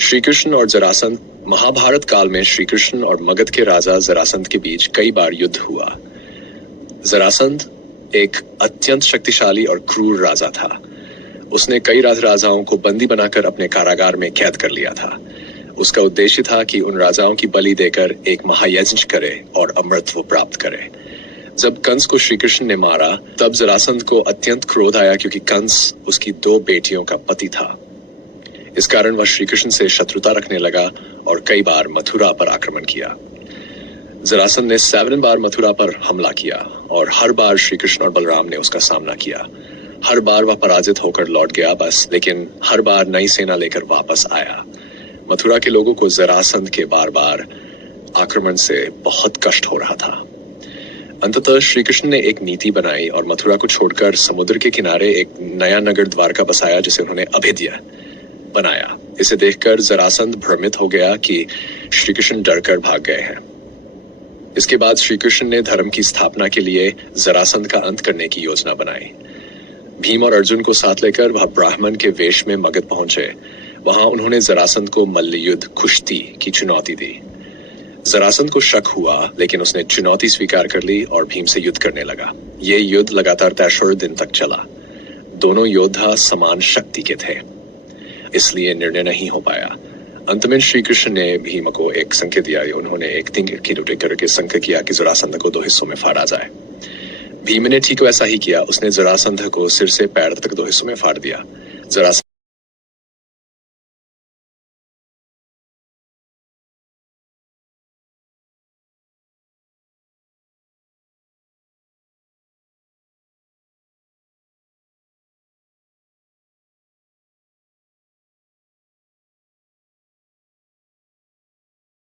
श्री कृष्ण और जरासंध। महाभारत काल में श्री कृष्ण और मगध के राजा जरासंध के बीच कई बार युद्ध हुआ। जरासंध एक अत्यंत शक्तिशाली और क्रूर राजा था। उसने कई राजाओं को बंदी बनाकर अपने कारागार में कैद कर लिया था। उसका उद्देश्य था कि उन राजाओं की बलि देकर एक महायज्ञ करे और अमृतत्व प्राप्त करे। जब कंस को श्री कृष्ण ने मारा तब जरासंध को अत्यंत क्रोध आया, क्योंकि कंस उसकी 2 बेटियों का पति था। इस कारण वह श्री कृष्ण से शत्रुता रखने लगा और कई बार मथुरा पर आक्रमण किया। जरासंध ने 7 बार मथुरा पर हमला किया और हर बार श्री कृष्ण और बलराम ने उसका सामना किया। हर बार वह पराजित होकर लौट गया बस, लेकिन हर बार नई सेना लेकर वापस आया। मथुरा के लोगों को जरासंध के बार बार आक्रमण से बहुत कष्ट हो रहा था। अंततः श्री कृष्ण ने एक नीति बनाई और मथुरा को छोड़कर समुद्र के किनारे एक नया नगर द्वारका बसाया, जिसे उन्होंने अभेद्य बनाया। इसे देखकर जरासंध भ्रमित हो गया कि श्री कृष्ण डरकर भाग गए हैं। इसके बाद श्री कृष्ण ने धर्म की स्थापना के लिए जरासंध का अंत करने की योजना बनाई। भीम और अर्जुन को साथ लेकर वह ब्राह्मण के वेश में मगध पहुंचे। वहां उन्होंने जरासंध को मल्लयुद्ध, कुश्ती की चुनौती दी। जरासंध को शक हुआ, लेकिन उसने चुनौती स्वीकार कर ली और भीम से युद्ध करने लगा। ये युद्ध लगातार 63 दिन तक चला। दोनों योद्धा समान शक्ति के थे, इसलिए निर्णय नहीं हो पाया। अंत में श्री कृष्ण ने भीम को एक संकेत दिया। उन्होंने एक तीर करके संकेत किया कि जरासंध को 2 हिस्सों में फाड़ा जाए। भीम ने ठीक वैसा ही किया। उसने जरासंध को सिर से पैर तक 2 हिस्सों में फाड़ दिया। जरासंध